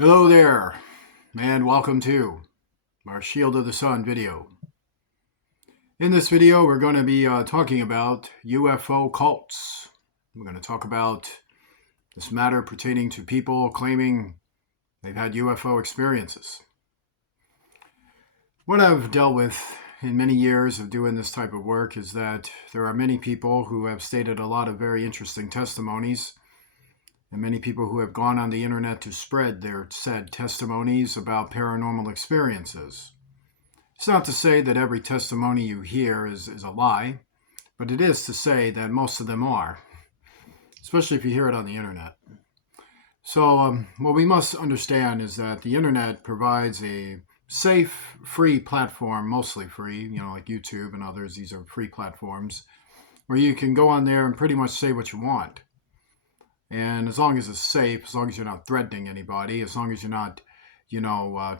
Hello there, and welcome to our Shield of the Sun video. In this video, we're going to be talking about UFO cults. We're going to talk about this matter pertaining to people claiming they've had UFO experiences. What I've dealt with in many years of doing this type of work is that there are many people who have stated a lot of very interesting testimonies, and many people who have gone on the internet to spread their said testimonies about paranormal experiences. It's not to say that every testimony you hear is a lie, but it is to say that most of them are, especially if you hear it on the internet. So what we must understand is that the internet provides a safe, free platform, mostly free, like YouTube and others. These are free platforms where you can go on there and pretty much say what you want. And as long as it's safe, as long as you're not threatening anybody, as long as you're not,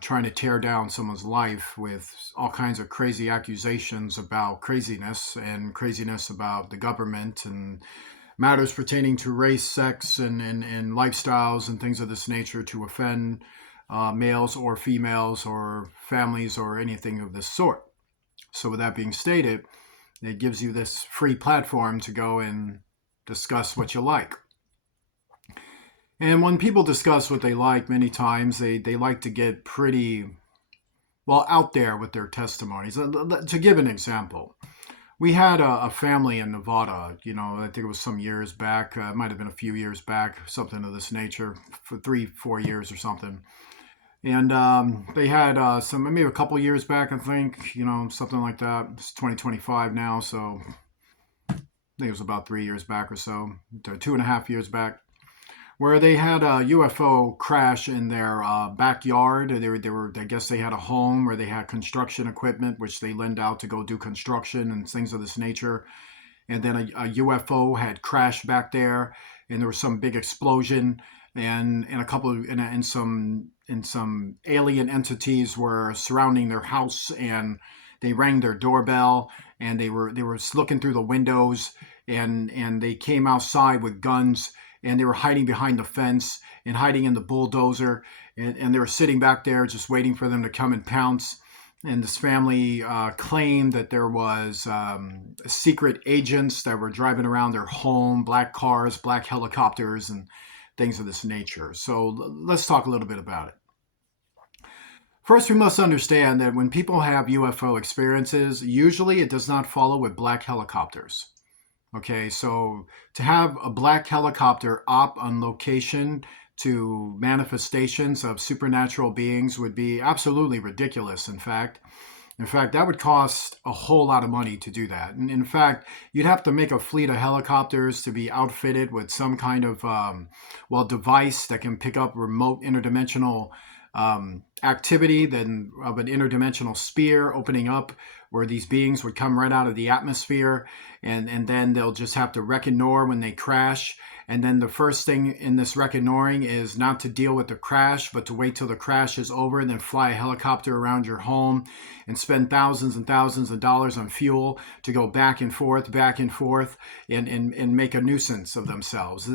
trying to tear down someone's life with all kinds of crazy accusations about craziness and craziness about the government and matters pertaining to race, sex, and lifestyles and things of this nature to offend males or females or families or anything of this sort. So with that being stated, it gives you this free platform to go and discuss what you like. And when people discuss what they like, many times they like to get pretty well out there with their testimonies. To give an example, we had a family in Nevada, I think it was some years back, it might have been a few years back, something of this nature, for 3-4 years or something. And they had maybe a couple years back, I think, something like that. It's 2025 now, so I think it was about 3 years back or so, 2.5 years back, where they had a UFO crash in their backyard. I guess they had a home where they had construction equipment, which they lend out to go do construction and things of this nature. And then a UFO had crashed back there, and there was some big explosion, and a couple of and some alien entities were surrounding their house, and they rang their doorbell, and they were looking through the windows, and they came outside with guns, and they were hiding behind the fence and hiding in the bulldozer, and they were sitting back there just waiting for them to come and pounce. And this family claimed that there was secret agents that were driving around their home, black cars, black helicopters, and things of this nature. So let's talk a little bit about it. First, we must understand that when people have UFO experiences, usually it does not follow with black helicopters. Okay, so to have a black helicopter op on location to manifestations of supernatural beings would be absolutely ridiculous. In fact, that would cost a whole lot of money to do that. And in fact, you'd have to make a fleet of helicopters to be outfitted with some kind of, device that can pick up remote interdimensional activity then of an interdimensional sphere opening up where these beings would come right out of the atmosphere, and then they'll just have to reconnoiter when they crash. And then the first thing in this reconnoitering is not to deal with the crash, but to wait till the crash is over and then fly a helicopter around your home and spend thousands and thousands of dollars on fuel to go back and forth, and make a nuisance of themselves.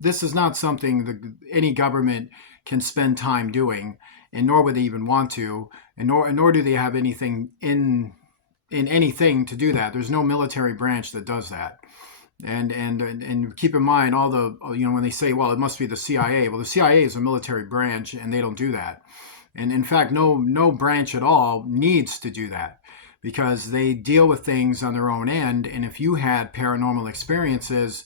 This is not something any government can spend time doing, and nor would they even want to, and nor do they have anything in anything to do that. There's no military branch that does that. And keep in mind all the when they say, well, it must be the CIA. Well, the CIA is a military branch, and they don't do that. And in fact, no branch at all needs to do that, because they deal with things on their own end. And if you had paranormal experiences,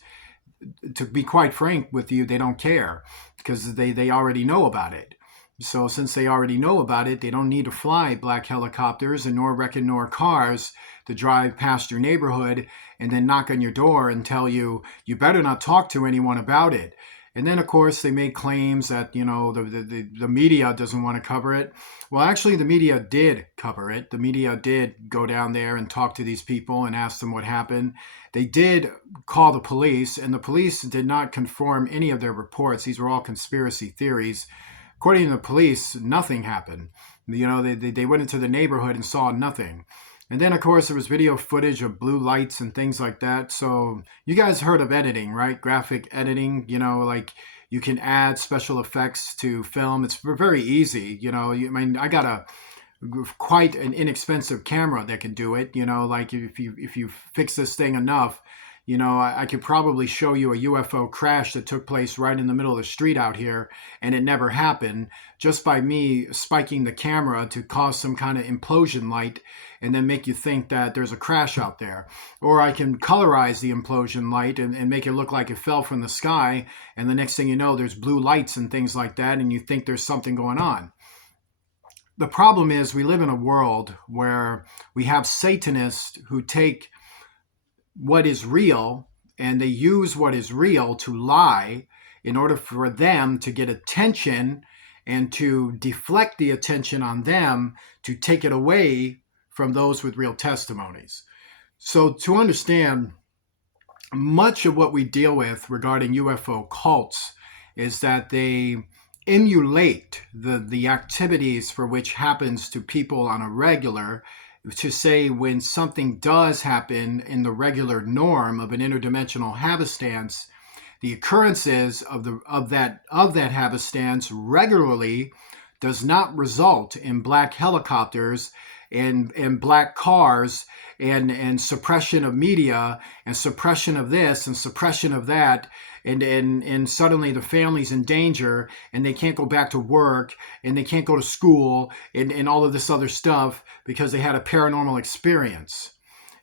to be quite frank with you, they don't care, because they already know about it. So since they already know about it, they don't need to fly black helicopters and nor reconnoiter cars to drive past your neighborhood and then knock on your door and tell you, you better not talk to anyone about it. And then, of course, they make claims that, the media doesn't want to cover it. Well, actually, the media did cover it. The media did go down there and talk to these people and ask them what happened. They did call the police, and the police did not confirm any of their reports. These were all conspiracy theories. According to the police, nothing happened. They went into the neighborhood and saw nothing. And then, of course, there was video footage of blue lights and things like that. So you guys heard of editing, right? Graphic editing, You can add special effects to film. It's very easy. I mean, I got a quite an inexpensive camera that can do it. Like if you fix this thing enough, I could probably show you a UFO crash that took place right in the middle of the street out here, and it never happened, just by me spiking the camera to cause some kind of implosion light and then make you think that there's a crash out there. Or I can colorize the implosion light and make it look like it fell from the sky, and the next thing you know, there's blue lights and things like that, and you think there's something going on. The problem is we live in a world where we have Satanists who take what is real and they use what is real to lie in order for them to get attention and to deflect the attention on them to take it away from those with real testimonies. So to understand, much of what we deal with regarding UFO cults is that they emulate the activities for which happens to people on a regular, to say when something does happen in the regular norm of an interdimensional happenstance, the occurrences of that happenstance regularly does not result in black helicopters and black cars and suppression of media and suppression of this and suppression of that, and suddenly the family's in danger and they can't go back to work and they can't go to school and all of this other stuff because they had a paranormal experience.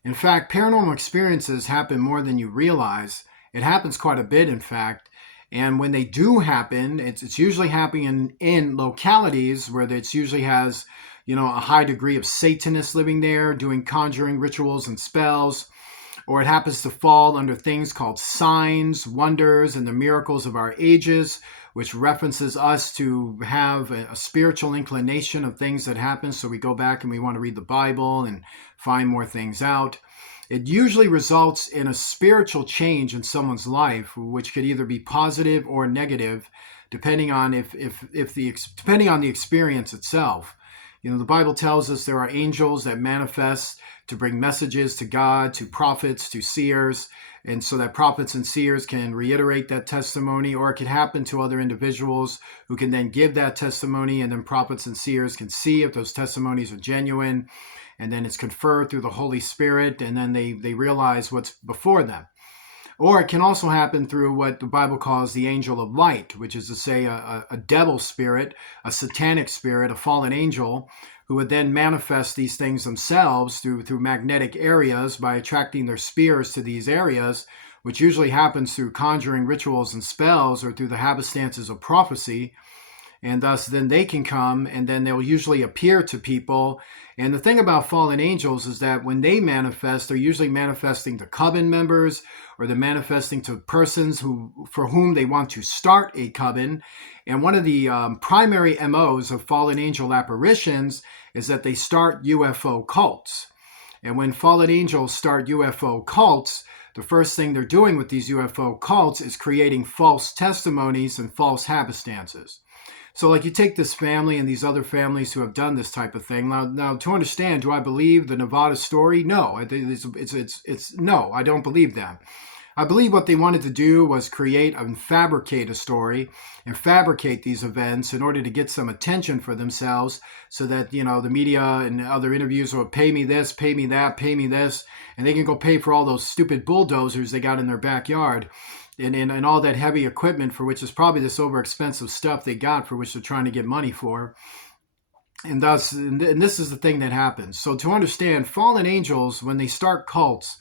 In fact, paranormal experiences happen more than you realize. It happens quite a bit, in fact. And when they do happen, it's usually happening in localities where it usually has, a high degree of Satanists living there doing conjuring rituals and spells. Or it happens to fall under things called signs, wonders, and the miracles of our ages, which references us to have a spiritual inclination of things that happen. So we go back and we want to read the Bible and find more things out. It usually results in a spiritual change in someone's life, which could either be positive or negative, depending on depending on the experience itself. The Bible tells us there are angels that manifest to bring messages to God, to prophets, to seers, and so that prophets and seers can reiterate that testimony, or it could happen to other individuals who can then give that testimony, and then prophets and seers can see if those testimonies are genuine, and then it's conferred through the Holy Spirit, and then they realize what's before them. Or it can also happen through what the Bible calls the angel of light, which is to say a devil spirit, a satanic spirit, a fallen angel, who would then manifest these things themselves through magnetic areas by attracting their spirits to these areas, which usually happens through conjuring rituals and spells or through the happenstances of prophecy. And thus then they can come and then they'll usually appear to people. And the thing about fallen angels is that when they manifest, they're usually manifesting to coven members, or they're manifesting to persons for whom they want to start a coven. And one of the primary MOs of fallen angel apparitions is that they start UFO cults. And when fallen angels start UFO cults, the first thing they're doing with these UFO cults is creating false testimonies and false happenstances. So like you take this family and these other families who have done this type of thing. Now to understand, do I believe the Nevada story? No, no, I don't believe that. I believe what they wanted to do was create and fabricate a story and fabricate these events in order to get some attention for themselves, so that, the media and other interviews will pay me this, pay me that, pay me this, and they can go pay for all those stupid bulldozers they got in their backyard. And all that heavy equipment, for which is probably this overexpensive stuff they got, for which they're trying to get money for. And thus, and this is the thing that happens. So to understand, fallen angels, when they start cults,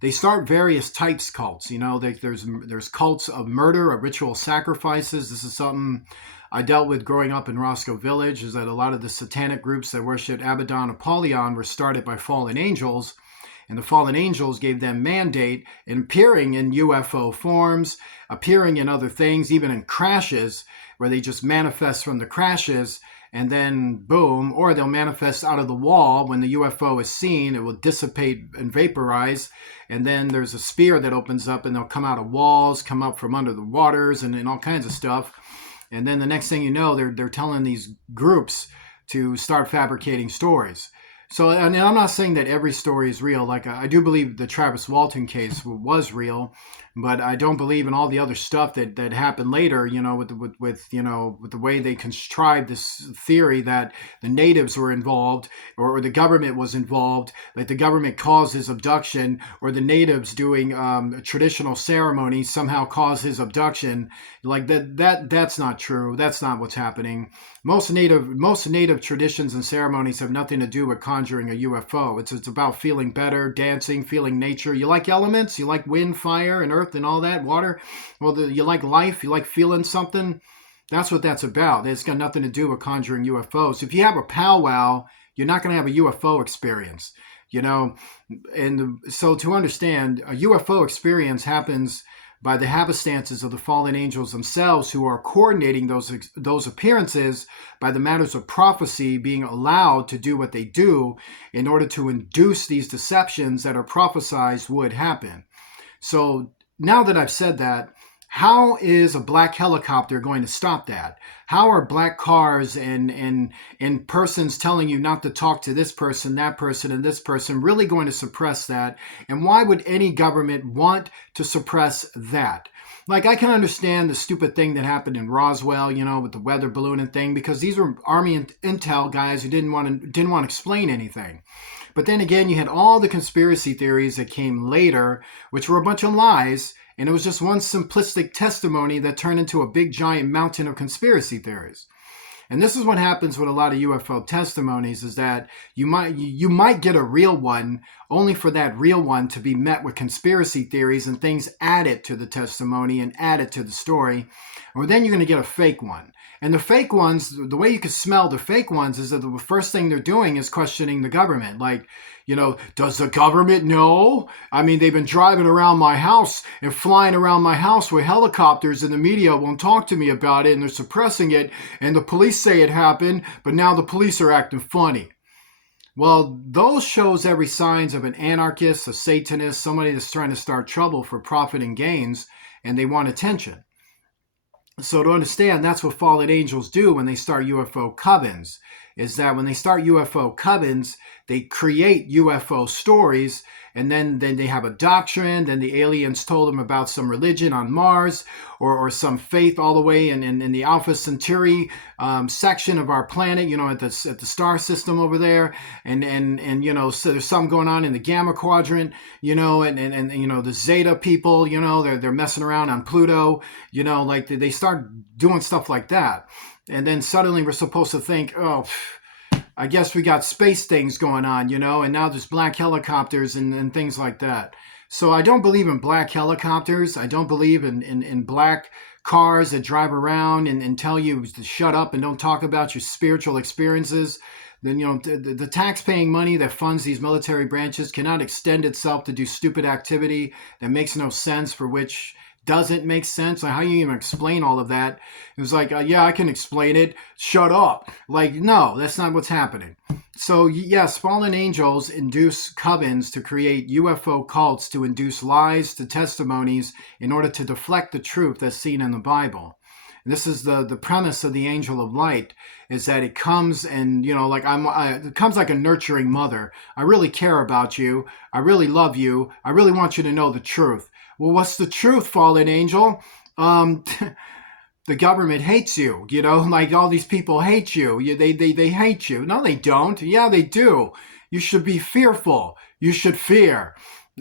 they start various types cults. There's cults of murder, of ritual sacrifices. This is something I dealt with growing up in Roscoe Village, is that a lot of the satanic groups that worshiped Abaddon Apollyon were started by fallen angels. And the fallen angels gave them mandate in appearing in UFO forms, appearing in other things, even in crashes, where they just manifest from the crashes, and then boom, or they'll manifest out of the wall. When the UFO is seen, it will dissipate and vaporize, and then there's a spear that opens up, and they'll come out of walls, come up from under the waters, and all kinds of stuff. And then the next thing you know, they're telling these groups to start fabricating stories. So, and I'm not saying that every story is real. Like, I do believe the Travis Walton case was real, but I don't believe in all the other stuff that happened later. With the way they contrived this theory that the natives were involved, or the government was involved, like the government caused his abduction, or the natives doing a traditional ceremony somehow caused his abduction. Like that's not true. That's not what's happening. Most native traditions and ceremonies have nothing to do with conjuring a UFO. It's about feeling better, dancing, feeling nature. You like elements? You like wind, fire, and earth, and all that, water? Well, you like life? You like feeling something? That's what that's about. It's got nothing to do with conjuring UFOs. If you have a powwow, you're not going to have a UFO experience. You know, and so to understand, a UFO experience happens by the happenstances of the fallen angels themselves, who are coordinating those appearances by the matters of prophecy, being allowed to do what they do in order to induce these deceptions that are prophesied would happen. So now that I've said that, how is a black helicopter going to stop that? How are black cars and persons telling you not to talk to this person, that person, and this person really going to suppress that? And why would any government want to suppress that? Like, I can understand the stupid thing that happened in Roswell, with the weather balloon and thing, because these were Army and Intel guys who didn't want to explain anything. But then again, you had all the conspiracy theories that came later, which were a bunch of lies. And it was just one simplistic testimony that turned into a big giant mountain of conspiracy theories. And this is what happens with a lot of UFO testimonies, is that you might get a real one, only for that real one to be met with conspiracy theories and things added to the testimony and added to the story. Or then you're going to get a fake one. And the fake ones, the way you can smell the fake ones is that the first thing they're doing is questioning the government. Like, does the government know? I mean, they've been driving around my house and flying around my house with helicopters, and the media won't talk to me about it, and they're suppressing it, and the police say it happened, but now the police are acting funny. Well, those shows every signs of an anarchist, a satanist, somebody that's trying to start trouble for profit and gains, and they want attention. So to understand, that's what fallen angels do when they start UFO covens, is that when they start UFO covens, they create UFO stories, and then they have a doctrine. Then the aliens told them about some religion on Mars, or some faith all the way in the Alpha Centauri section of our planet, at the star system over there, and so there's something going on in the Gamma Quadrant, and the Zeta people, they're messing around on Pluto, like they start doing stuff like that, and then suddenly we're supposed to think, oh, I guess we got space things going on, and now there's black helicopters and things like that. So I don't believe in black helicopters. I don't believe in black cars that drive around and tell you to shut up and don't talk about your spiritual experiences. Then, the tax-paying money that funds these military branches cannot extend itself to do stupid activity that makes no sense, for which doesn't make sense. Like, how do you even explain all of that? It was like, yeah, I can explain it. Shut up. Like, no, that's not what's happening. So yes, fallen angels induce covens to create UFO cults, to induce lies to testimonies in order to deflect the truth that's seen in the Bible. And this is the premise of the angel of light, is that it comes and, it comes like a nurturing mother. I really care about you. I really love you. I really want you to know the truth. Well, what's the truth, fallen angel? The government hates you, like all these people hate you. They hate you. No, they don't. Yeah, they do. You should be fearful. You should fear.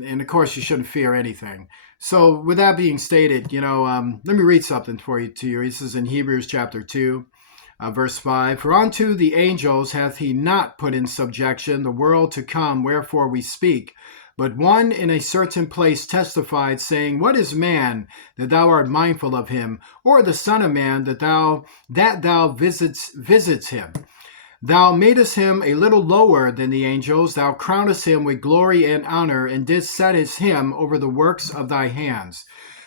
And of course, you shouldn't fear anything. So with that being stated, let me read something for you to you. This is in Hebrews chapter 2, verse 5. For unto the angels hath he not put in subjection the world to come, wherefore we speak. But one in a certain place testified, saying, What is man, that thou art mindful of him? Or the son of man, that thou visits him? Thou madest him a little lower than the angels. Thou crownest him with glory and honor, and didst set him over the works of thy hands.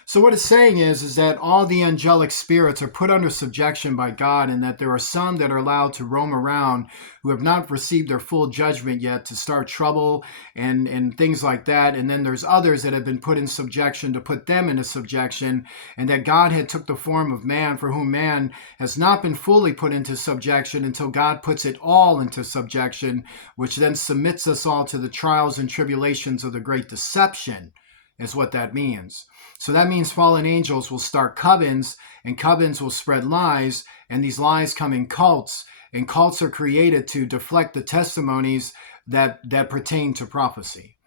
So what it's saying is that all the angelic spirits are put under subjection by God, and that there are some that are allowed to roam around who have not received their full judgment yet to start trouble and things like that. And then there's others that have been put in subjection to put them into subjection, and that God had took the form of man, for whom man has not been fully put into subjection until God puts it all into subjection, which then submits us all to the trials and tribulations of the great deception, is what that means. So that means fallen angels will start covens, and covens will spread lies, and these lies come in cults, and cults are created to deflect the testimonies that pertain to prophecy.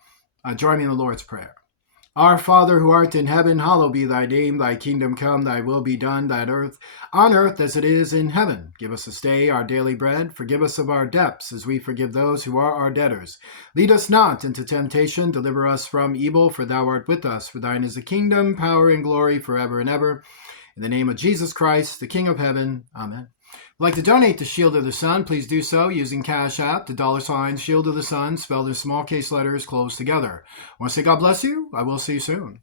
Join me in the Lord's Prayer. Our Father, who art in heaven, hallowed be thy name. Thy kingdom come, thy will be done, on earth as it is in heaven. Give us this day our daily bread. Forgive us of our debts, as we forgive those who are our debtors. Lead us not into temptation. Deliver us from evil, for thou art with us. For thine is the kingdom, power, and glory forever and ever. In the name of Jesus Christ, the King of heaven. Amen. If you'd like to donate to Shield of the Sun, please do so using Cash App, the $ Shield of the Sun, spelled in small case letters closed together. I want to say God bless you. I will see you soon.